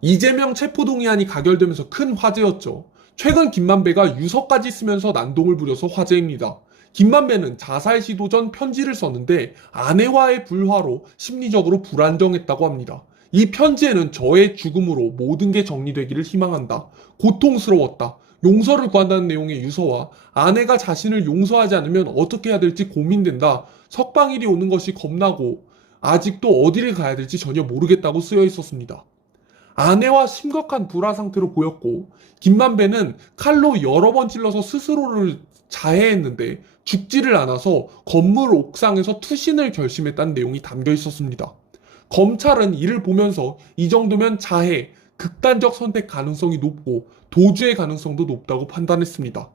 이재명 체포동의안이 가결되면서 큰 화제였죠. 최근 김만배가 유서까지 쓰면서 난동을 부려서 화제입니다. 김만배는 자살 시도 전 편지를 썼는데 아내와의 불화로 심리적으로 불안정했다고 합니다. 이 편지에는 저의 죽음으로 모든 게 정리되기를 희망한다. 고통스러웠다. 용서를 구한다는 내용의 유서와 아내가 자신을 용서하지 않으면 어떻게 해야 될지 고민된다. 석방일이 오는 것이 겁나고 아직도 어디를 가야 될지 전혀 모르겠다고 쓰여 있었습니다. 아내와 심각한 불화 상태로 보였고 김만배는 칼로 여러 번 찔러서 스스로를 자해했는데 죽지를 않아서 건물 옥상에서 투신을 결심했다는 내용이 담겨 있었습니다. 검찰은 이를 보면서 이 정도면 자해, 극단적 선택 가능성이 높고 도주의 가능성도 높다고 판단했습니다.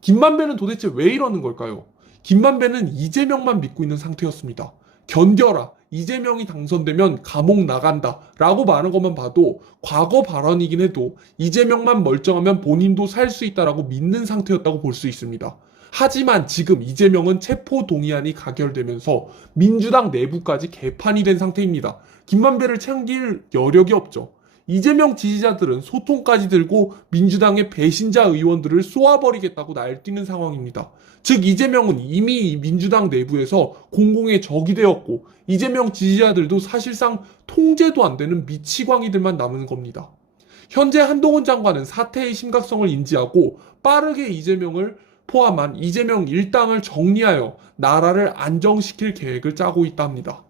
김만배는 도대체 왜 이러는 걸까요? 김만배는 이재명만 믿고 있는 상태였습니다. 견뎌라. 이재명이 당선되면 감옥 나간다. 라고 말한 것만 봐도 과거 발언이긴 해도 이재명만 멀쩡하면 본인도 살 수 있다라고 믿는 상태였다고 볼 수 있습니다. 하지만 지금 이재명은 체포 동의안이 가결되면서 민주당 내부까지 개판이 된 상태입니다. 김만배를 챙길 여력이 없죠. 이재명 지지자들은 소통까지 들고 민주당의 배신자 의원들을 쏘아버리겠다고 날뛰는 상황입니다. 즉 이재명은 이미 이 민주당 내부에서 공공의 적이 되었고 이재명 지지자들도 사실상 통제도 안 되는 미치광이들만 남은 겁니다. 현재 한동훈 장관은 사태의 심각성을 인지하고 빠르게 이재명을 포함한 이재명 일당을 정리하여 나라를 안정시킬 계획을 짜고 있다 합니다.